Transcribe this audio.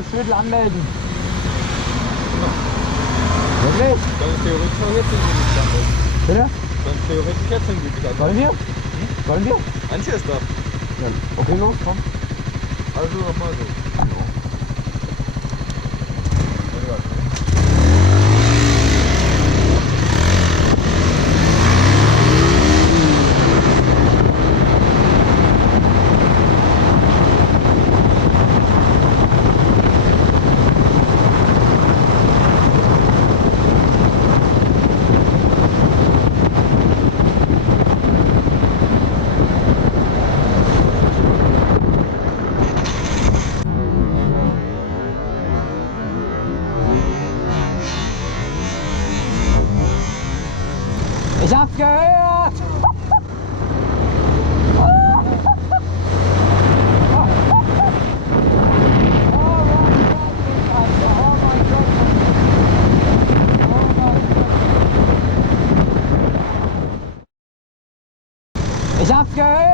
das Viertel anmelden. Wirklich? Dann theoretisch auch jetzt in die Stadt. Bitte? Dann theoretisch jetzt in die Stadt. Sollen wir? Sollen wir? Manche ist da. Ja. Okay, los, komm. Also nochmal so. Ich hab's gehört! Ich hab's gehört!